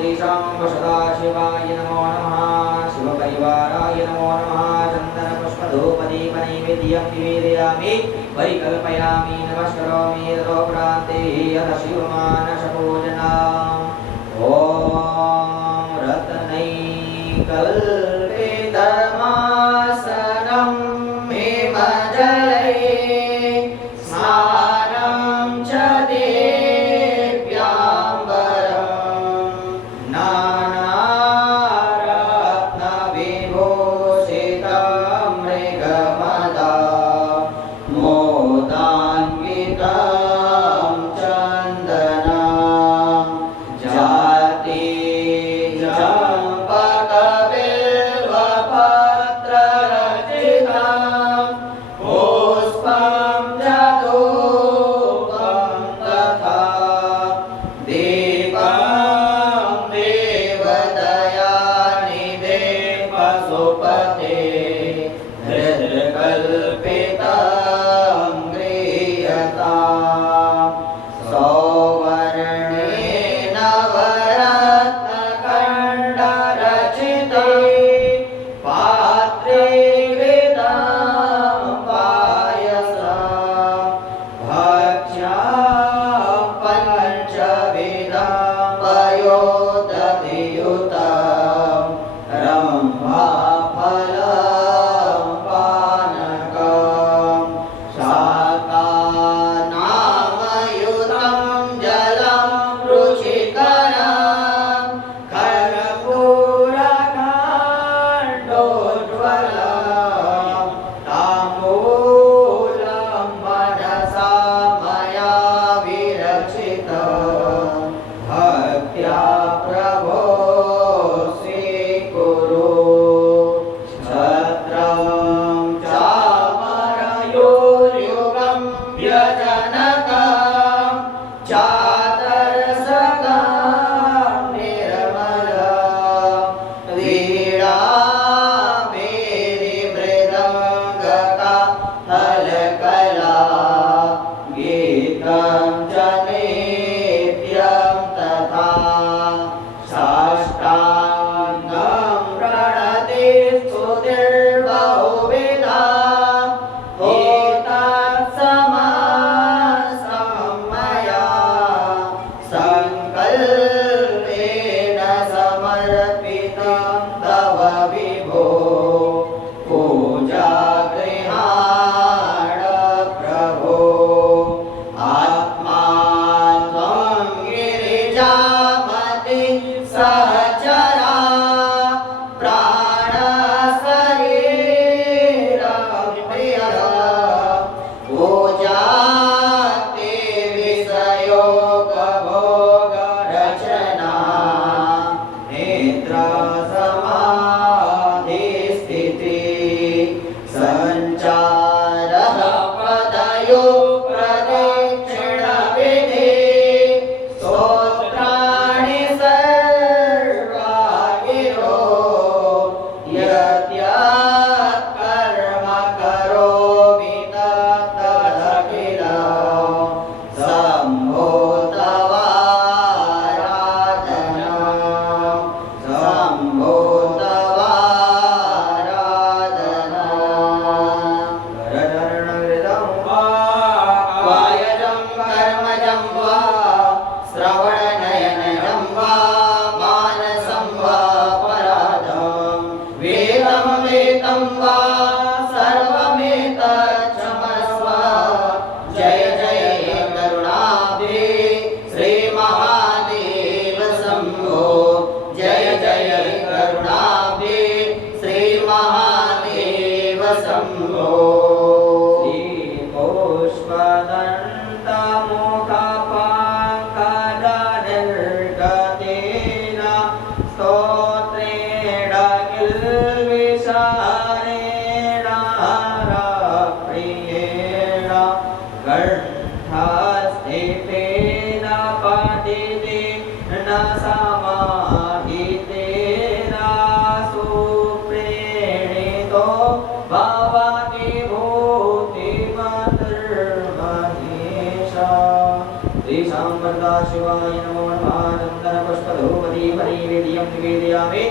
श्रीशाम्ब सदाशिवाय नमो नमः शिवपरिवाराय नमो नमः चन्दनपुष्पधूपदीपनैवेद्यं निवेदयामि परिकल्पयामि नमस्करोमि ततोपरान्ते यथ शिवमानसपूजनम् ॐ रत्नैकल्पितमासनं हिमजले स्नानं च देव्याम्बरं नानारत्नविभूषितं मृगमदा मोदान्वितं चन्दनं जाति चम्पकबिल्वपत्ररचितं पुष्पं च धूपं तथा दीपं देवदयानिधे पशुपते हृदकल्पितं गृह्यताम् सौवर्णेन वरत्नखण्डरचिते पात्रे घृतं पायसं भक्ष्यं पञ्चविधं पयोदधियुतं रम्भाफलं पानकं शाकानामयुतं जलं रुचिकरं कर्पूरकाण्डोज्ज्वलं ताम्बूलं मनसा मया विरचितं भक्त्या प्रभो स्वीकुरु छत्रं चामरयोर्युगं व्यजनकं चादरसकं निर्मलं वीणा मेरी मृदङ्गका हलकला गीतं च नित्यं तथा साष्टाङ्गं प्रणति स्तुतिर्बहुविधा एतत्समासं मया सङ्कल्पेन समर्पितं तव विभो पूजागृहाण प्रभो आत्मा त्वं गिरिजामति सहचरा प्राणशरीरं प्रियः पूजाते विषयोगभोगरचना नेत्रसमाधिस्थितिः सञ्चारः पदयो प्रदक्षिणविधिः स्तोत्राणि सर्वा गिरो यद्यत् कर्म करोमि तत्तदखिलं शम्भो तवाराधनं शम्भो तवाराधनं करचरणकृतं वा कायजं कर्मजं वा श्रवणनयनजं वा मानसं वा पराधं वेदं वा सर्वमेतच्छमस्व जय जय करुणाब्धे श्रीमहादेव शम्भो जय जय करुणाब्धे श्रीमहादेव शम्भो श्रीपुष्पदन्तमुखपङ्कजनिर्गतेन स्तोत्रेण किल्बिषारेण हरप्रियेण कण्ठस्थितेन पठितेन समाहितेन सुप्रेणितो भवति भूतिमतिर्महेश श्रीशाम्ब सदाशिवाय नमो नमः चन्दनपुष्पधूपदीप नैवेद्यं निवेदयामि